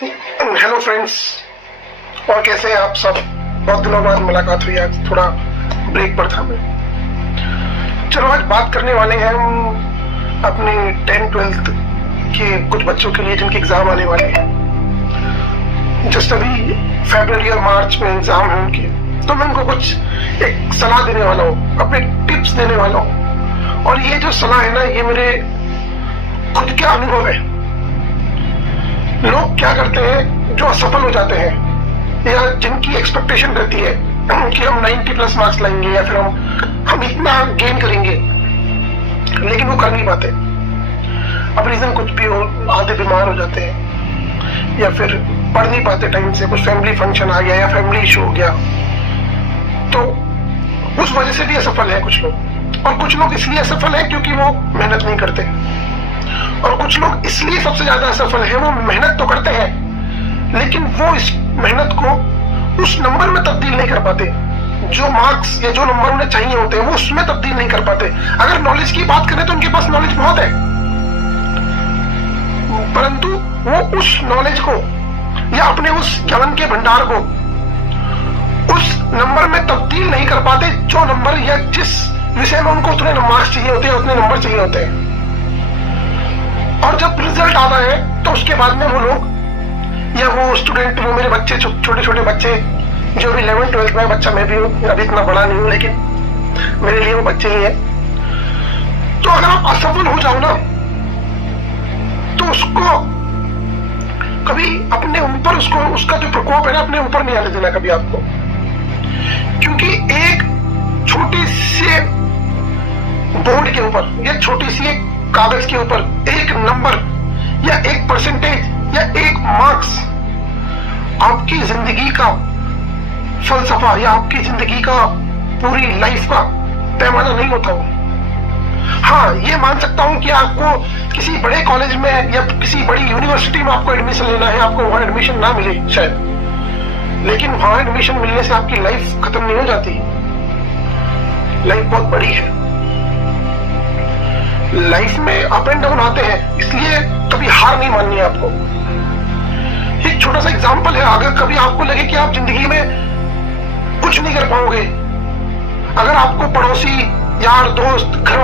Hello friends, और कैसे हैं आप सब। बहुत दिनों बाद मुलाकात हुई, आज थोड़ा ब्रेक पर था मैं। चलो आज बात करने वाले हैं हम अपने 10th-12th के कुछ बच्चों के लिए जिनके एग्जाम आने वाले हैं। जस्ट अभी फरवरी और मार्च में एग्जाम हैं उनके, तो मैं उनको कुछ एक सलाह देने वाला हूँ, अपने टिप्स देने वाला हूँ। और ये जो सलाह है ना, ये मेरे खुद के अनुभव है। लोग क्या करते हैं जो असफल हो जाते हैं या जिनकी एक्सपेक्टेशन रहती है कि हम 90+ मार्क्स लाएंगे या फिर हम इतना गेन करेंगे, लेकिन वो कर नहीं पाते। अब रीजन कुछ भी हो, आधे बीमार हो जाते हैं या फिर पढ़ नहीं पाते टाइम से, कुछ फैमिली फंक्शन आ गया या फैमिली इशू हो गया, तो उस वजह से भी असफल है कुछ लोग। और कुछ लोग इसलिए असफल है क्योंकि वो मेहनत नहीं करते, और कुछ लोग इसलिए सबसे ज्यादा असफल है, वो मेहनत तो करते हैं लेकिन वो इस मेहनत को उस नंबर में तब्दील नहीं कर पाते। जो मार्क्स या जो नंबर उन्हें चाहिए होते हैं वो उसमें तब्दील नहीं कर पाते। अगर नॉलेज की बात करें तो उनके पास नॉलेज बहुत है, परंतु वो उस नॉलेज को या अपने उस ज्ञान के भंडार को उस नंबर में तब्दील नहीं कर पाते जो नंबर या जिस विषय में उनको उतने मार्क्स चाहिए होते हैं, उतने नंबर चाहिए होते हैं। और जब रिजल्ट आता है तो उसके बाद में वो लोग या वो स्टूडेंट, वो मेरे बच्चे, छोटे छोटे बच्चे जो भी 11th-12th में, बच्चा मैं भी हूँ, अभी इतना बड़ा नहीं हूँ लेकिन मेरे लिए वो बच्चे ही है। तो अगर आप असफल हो जाओ ना, तो उसको कभी अपने ऊपर, उसका जो प्रकोप है ना, अपने ऊपर नहीं आने देना कभी आपको। क्योंकि एक छोटी सी बोर्ड के ऊपर या छोटी सी एक कागज के ऊपर एक नंबर या एक परसेंटेज या एक मार्क्स आपकी जिंदगी का फलसफा या आपकी जिंदगी का पूरी लाइफ का पैमाना नहीं होता हो। हाँ, ये मान सकता हूं कि आपको किसी बड़े कॉलेज में या किसी बड़ी यूनिवर्सिटी में आपको एडमिशन लेना है, आपको वहां एडमिशन ना मिले शायद, लेकिन वहां एडमिशन मिलने से आपकी लाइफ खत्म नहीं हो जाती। लाइफ बहुत बड़ी है, लाइफ में अप एंड डाउन आते हैं, इसलिए कभी हार नहीं माननी है आपको। एक छोटा सा एग्जांपल है, अगर कभी आपको लगे कि आप जिंदगी में कुछ नहीं कर पाओगे, अगर आपको पड़ोसी, यार, दोस्त, घर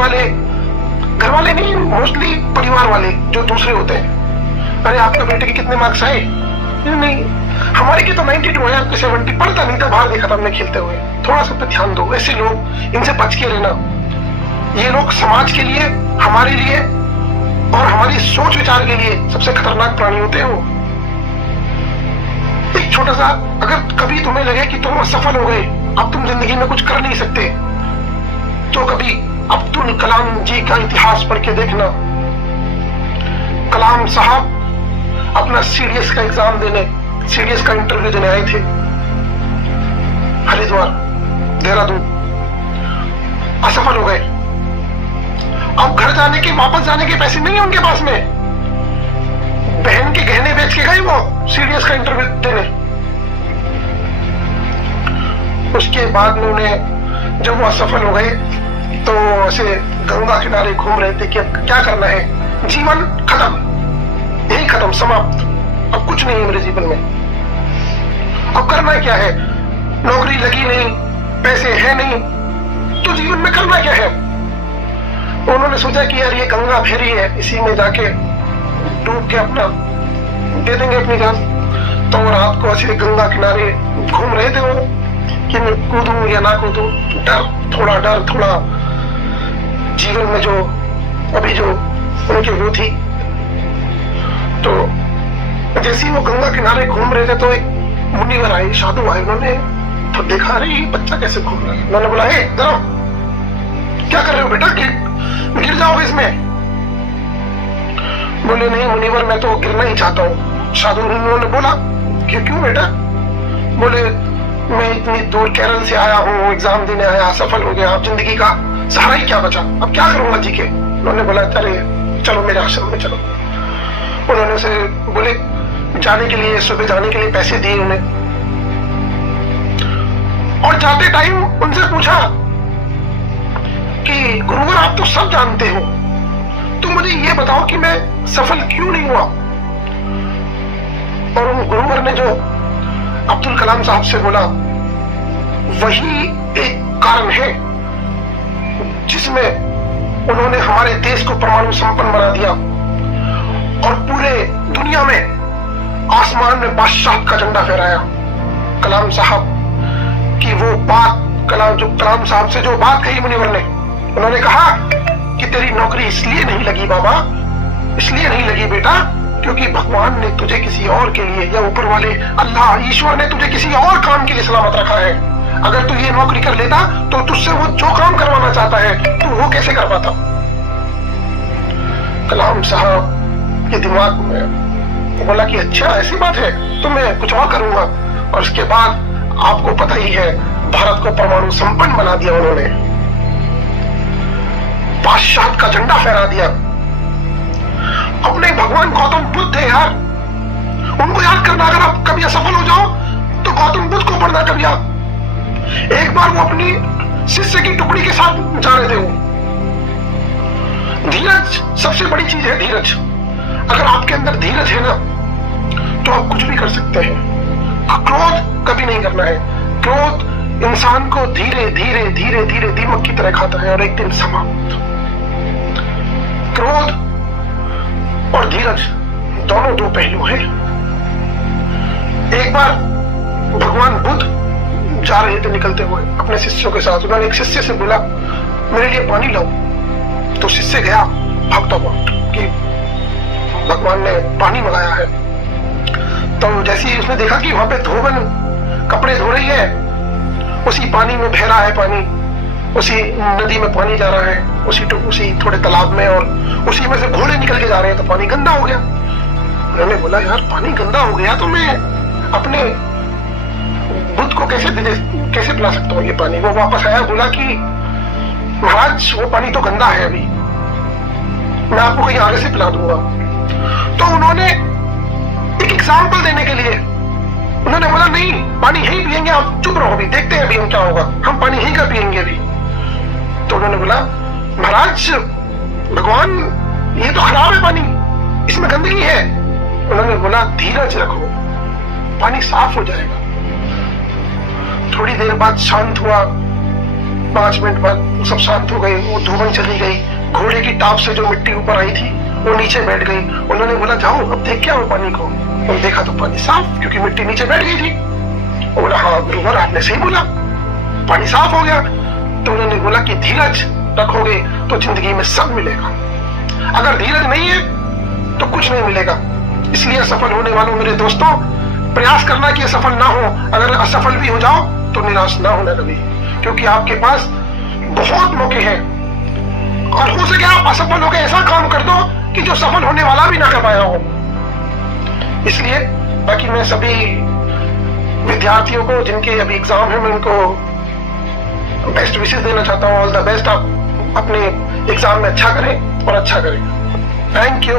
वाले नहीं, मोस्टली परिवार वाले जो दूसरे होते हैं, अरे आपके बेटे के कितने मार्क्स आए, नहीं हमारे के तो 92 है, आपके 70, पढ़ता नहीं था, बाहर देखा था हमने खेलते हुए, थोड़ा सा पे ध्यान दो। ऐसे लोग, इनसे बच के रहना। ये लोग समाज के लिए, हमारे लिए और हमारी सोच विचार के लिए सबसे खतरनाक प्राणी होते हैं। वो एक छोटा सा, अगर कभी तुम्हें लगे कि तुम असफल हो गए, अब तुम जिंदगी में कुछ कर नहीं सकते, तो कभी अब्दुल कलाम जी का इतिहास पढ़ के देखना। कलाम साहब अपना सीडीएस का एग्जाम देने, सीडीएस का इंटरव्यू देने आए थे हरिद्वार, देहरादून, असफल हो गए। अब घर जाने के, वापस जाने के पैसे नहीं है उनके पास में, बहन के गहने बेच के गए वो सीडीएस का इंटरव्यू देने। उसके बाद में उन्हें, जब वो असफल हो गए, तो ऐसे गंगा किनारे घूम रहे थे कि अब क्या करना है, जीवन खत्म, यही खत्म, समाप्त, अब कुछ नहीं है मेरे जीवन में, अब करना क्या है, नौकरी लगी नहीं, पैसे है नहीं, तो जीवन में करना क्या है। उन्होंने सोचा कि यार ये गंगा फेरी है, इसी में जाके डूब के अपना दे देंगे अपनी जान। तो रात को ऐसे गंगा किनारे घूम रहे थे वो कि मैं कूदूं या ना कूदूं, थोड़ा डर, थोड़ा जीवन में जो अभी जो उनकी वो थी। तो जैसे ही वो गंगा किनारे घूम रहे थे तो एक मुनिवर आए, साधु आए, उन्होंने तो देखा, अरे ये बच्चा कैसे घूम रहा है। उन्होंने बोला, हे जरा क्या कर रहे हो बेटा, गिर जाओगे इसमें। बोले, नहीं मुनिवर, मैं तो गिरना ही चाहता हूँ। साधु उन्होंने बोला, क्यों बेटा। बोले, मैं इतनी दूर केरल से आया हूँ, एग्जाम देने आया, असफल हो गया, अब जिंदगी का सहारा ही क्या बचा, अब क्या करूंगा जी के। उन्होंने बोला, अरे चलो मेरे आश्रम में चलो। उन्होंने उसे बोले जाने के लिए, सुबह जाने के लिए पैसे दिए उन्हें, और जाते टाइम उनसे पूछा कि गुरुवर आप तो सब जानते हो, तो मुझे ये बताओ कि मैं सफल क्यों नहीं हुआ। और गुरुवर ने जो अब्दुल कलाम साहब से बोला वही एक कारण है जिसमें उन्होंने हमारे देश को परमाणु संपन्न बना दिया और पूरे दुनिया में आसमान में बादशाह का झंडा फहराया। कलाम साहब की वो बात, कलाम साहब से जो बात कही मुनिवर ने, उन्होंने कहा कि तेरी नौकरी इसलिए नहीं लगी बाबा, इसलिए नहीं लगी बेटा, क्योंकि भगवान ने तुझे किसी और के लिए, या ऊपर वाले अल्लाह ईश्वर ने तुझे किसी और काम के लिए सलामत रखा है। अगर तू ये नौकरी कर लेता तो तुझसे वो जो काम करवाना चाहता है तू वो कैसे कर पाता। कलाम साहब के दिमाग में बोला कि अच्छा ऐसी बात है तो मैं कुछ और करूंगा। और उसके बाद आपको पता ही है, भारत को परमाणु संपन्न बना दिया उन्होंने, बादशाह का झंडा फहरा दिया। अपने भगवान गौतम बुद्ध थे यार, उनको याद करना। अगर आप कभी असफल हो जाओ तो गौतम बुद्ध को पढ़ना कभी आप। एक बार वो अपनी शिष्य की टुकड़ी के साथ जा रहे थे। वो धीरज सबसे बड़ी चीज है, धीरज। अगर आपके अंदर धीरज है ना तो आप कुछ भी कर सकते हैं। क्रोध कभी नहीं करना है। क्रोध इंसान को धीरे धीरे धीरे धीरे दीमक की तरह खाता है और एक दिन समाप्त। क्रोध और धीरज दोनों दो पहलू हैं। एक बार भगवान बुद्ध जा रहे थे निकलते हुए अपने शिष्यों के साथ। उन्होंने एक शिष्य से बोला मेरे लिए पानी लाओ। तो शिष्य गया भागता हुआ कि भगवान ने पानी मंगाया है। तो जैसे ही उसने देखा कि वहां पे धोबन कपड़े धो रही है, उसी पानी में बह रहा है पानी, उसी नदी में पानी जा रहा है, उसी थोड़े तालाब में, और उसी में से घोड़े निकल के जा रहे हैं, तो पानी गंदा हो गया। उन्होंने बोला यार पानी गंदा हो गया तो मैं अपने बुद्ध को कैसे पिला सकता हूँ ये पानी। वो वापस आया, बोला कि महाराज वो पानी तो गंदा है, अभी मैं आपको कहीं आगे से पिला दूंगा। तो उन्होंने एक एग्जाम्पल देने के लिए उन्होंने बोला नहीं, पानी यही पियेंगे, आप चुप रहो, अभी देखते हैं अभी हम क्या होगा, हम पानी यही का पियेंगे अभी। तो उन्होंने बोला महाराज भगवान ये तो खराब है पानी, इसमें गंदगी है। उन्होंने बोला धीरज रखो, पानी साफ हो जाएगा। थोड़ी देर बाद शांत हुआ, 5 मिनट बाद सब शांत हो गए। वो धोबन चली गई, घोड़े की टाप से जो मिट्टी ऊपर आई थी वो नीचे बैठ गई। उन्होंने बोला जाओ अब देख क्या हो पानी को। और देखा तो पानी साफ, क्योंकि मिट्टी नीचे बैठ गई थी। वो बोला हाँ गुरुवर आपने सही बोला, पानी साफ हो गया। तो उन्होंने बोला कि धीरज रखोगे तो जिंदगी में सब मिलेगा, अगर धीरज नहीं है तो कुछ नहीं मिलेगा। इसलिए असफल होने वालों मेरे दोस्तों, प्रयास करना कि असफल ना हो। अगर असफल भी हो जाओ तो निराश ना होना कभी, क्योंकि आपके पास बहुत मौके हैं। और हो सके आप असफल होकर ऐसा काम कर दो कि जो सफल होने वाला भी ना कर पाया हो। इसलिए बाकी मैं सभी विद्यार्थियों को जिनके अभी एग्जाम है, मैं उनको बेस्ट विशेस देना चाहता हूँ। ऑल द बेस्ट, आप अपने एग्जाम में अच्छा करें और अच्छा करें। Thank you.